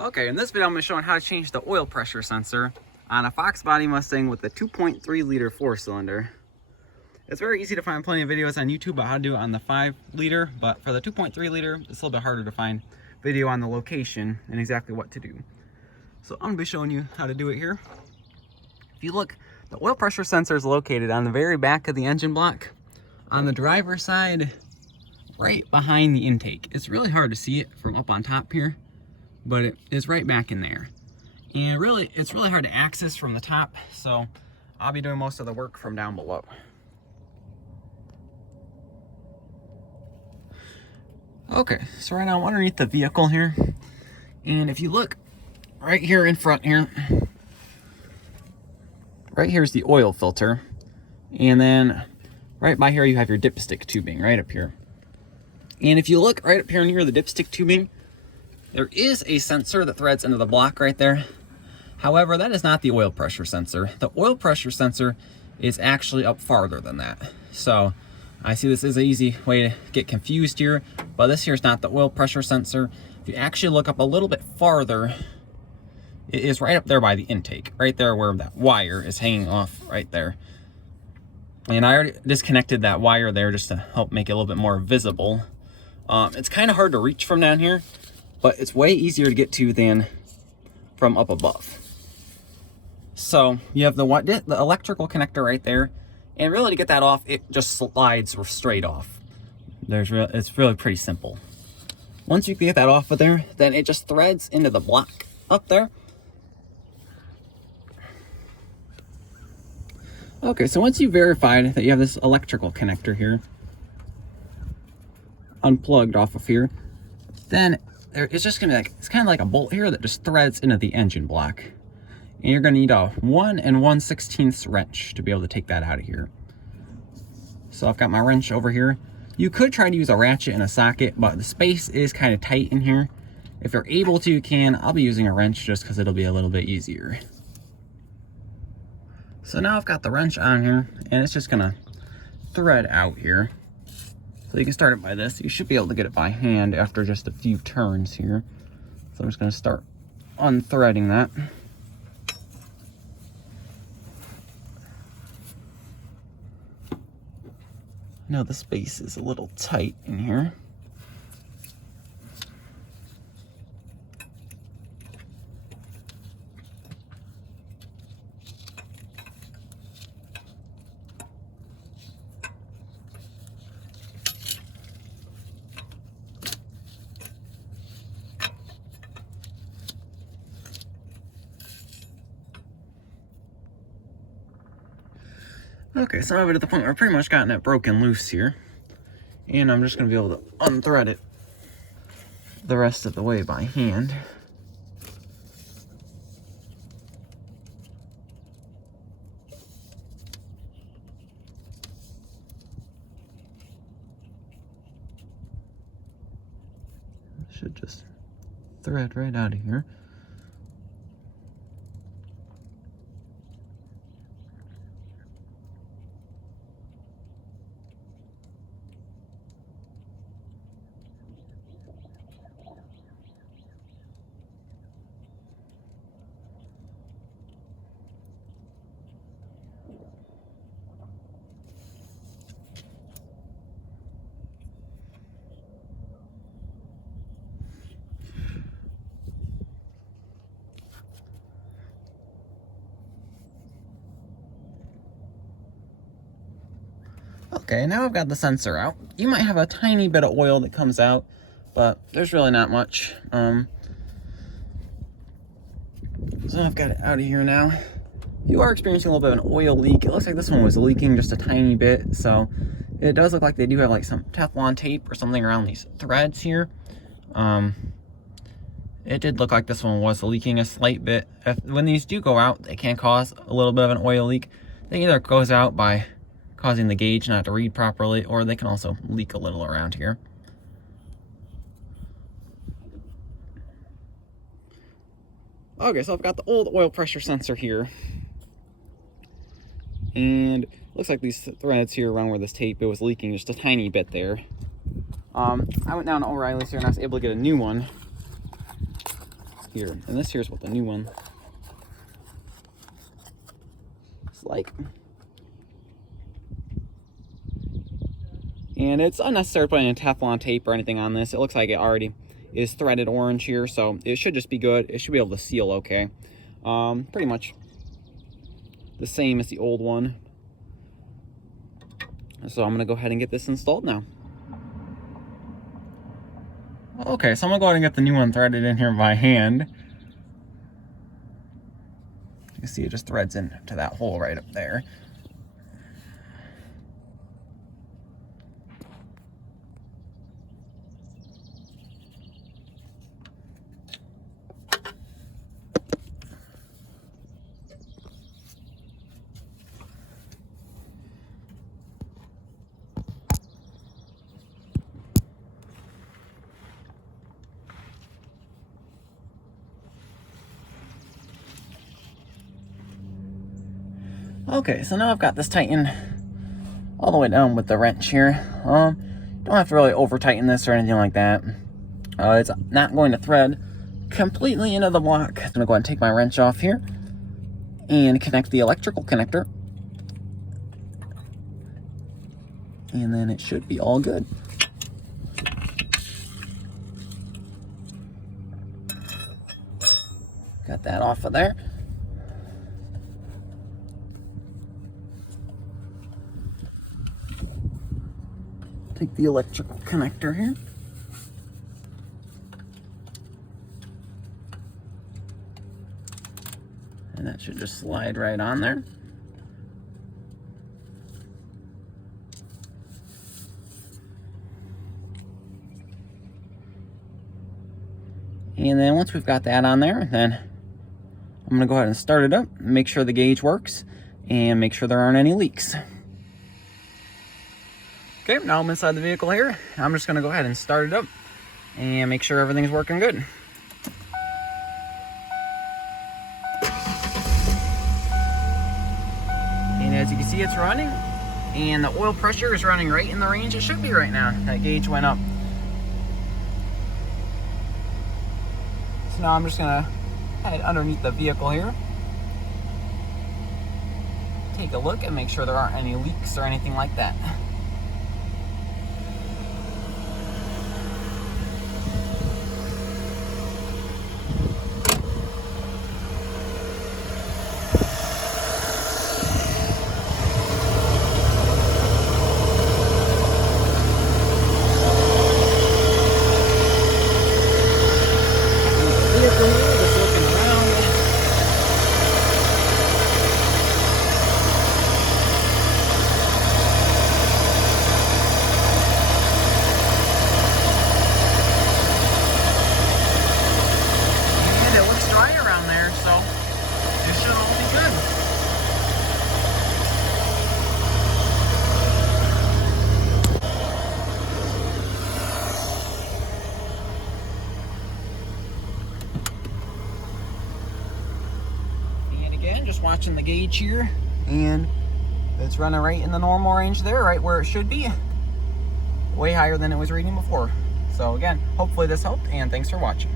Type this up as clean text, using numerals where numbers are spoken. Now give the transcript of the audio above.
Okay, in this video I'm going to show how to change the oil pressure sensor on a Foxbody Mustang with the 2.3 liter 4-cylinder. It's very easy to find plenty of videos on YouTube about how to do it on the 5 liter, but for the 2.3 liter, it's a little bit harder to find video on the location and exactly what to do. So I'm going to be showing you how to do it here. If you look, the oil pressure sensor is located on the very back of the engine block on the driver's side, right behind the intake. It's really hard to see it from up on top here, but it is right back in there. And really, it's really hard to access from the top, so I'll be doing most of the work from down below. Okay, so right now I'm underneath the vehicle here, and if you look right here in front here, right here is the oil filter, and then right by here you have your dipstick tubing right up here. And if you look right up here near the dipstick tubing, there is a sensor that threads into the block right there. However, that is not the oil pressure sensor. The oil pressure sensor is actually up farther than that. So I see this is an easy way to get confused here, but this here is not the oil pressure sensor. If you actually look up a little bit farther, it is right up there by the intake, right there where that wire is hanging off right there. And I already disconnected that wire there just to help make it a little bit more visible. It's kind of hard to reach from down here, but it's way easier to get to than from up above. So you have the electrical connector right there, and really to get that off, it just slides straight off. It's really pretty simple. Once you get that off of there, then it just threads into the block up there. Okay, so once you verified that you have this electrical connector here unplugged off of here, then it's just gonna be like, it's kind of like a bolt here that just threads into the engine block. And you're gonna need a 1 1/16 wrench to be able to take that out of here. So I've got my wrench over here. You could try to use a ratchet and a socket, but the space is kind of tight in here. If you're able to, you can. I'll be using a wrench just because it'll be a little bit easier. So now I've got the wrench on here, and it's just gonna thread out here. So you can start it by this. You should be able to get it by hand after just a few turns here. So I'm just gonna start unthreading that. I know the space is a little tight in here. Okay, so I'm at the point where I've pretty much gotten it broken loose here. And I'm just going to be able to unthread it the rest of the way by hand. Should just thread right out of here. Okay, now I've got the sensor out. You might have a tiny bit of oil that comes out, but there's really not much. So I've got it out of here now. You are experiencing a little bit of an oil leak. It looks like this one was leaking just a tiny bit, so it does look like they do have like some Teflon tape or something around these threads here. It did look like this one was leaking a slight bit. When these do go out, they can cause a little bit of an oil leak. They either goes out by causing the gauge not to read properly, or they can also leak a little around here. Okay, so I've got the old oil pressure sensor here. And looks like these threads here around where this tape, it was leaking just a tiny bit there. I went down to O'Reilly's here and I was able to get a new one here. And this here's what the new one is like. And it's unnecessary putting any Teflon tape or anything on this. It looks like it already is threaded orange here, so it should just be good. It should be able to seal okay. Pretty much the same as the old one. So I'm gonna go ahead and get this installed now. Okay, so I'm gonna go ahead and get the new one threaded in here by hand. You can see it just threads into that hole right up there. Okay, so now I've got this tightened all the way down with the wrench here. Don't have to really over tighten this or anything like that. It's not going to thread completely into the block. I'm gonna go ahead and take my wrench off here and connect the electrical connector. And then it should be all good. Got that off of there. Take the electrical connector here. And that should just slide right on there. And then once we've got that on there, then I'm gonna go ahead and start it up, make sure the gauge works, and make sure there aren't any leaks. Okay, now I'm inside the vehicle here. I'm just gonna go ahead and start it up and make sure everything's working good. And as you can see, it's running, and the oil pressure is running right in the range it should be right now. That gauge went up. So now I'm just gonna head underneath the vehicle here, take a look and make sure there aren't any leaks or anything like that. Just watching the gauge here, and it's running right in the normal range there, right where it should be. Way higher than it was reading before. So again, hopefully this helped, and thanks for watching.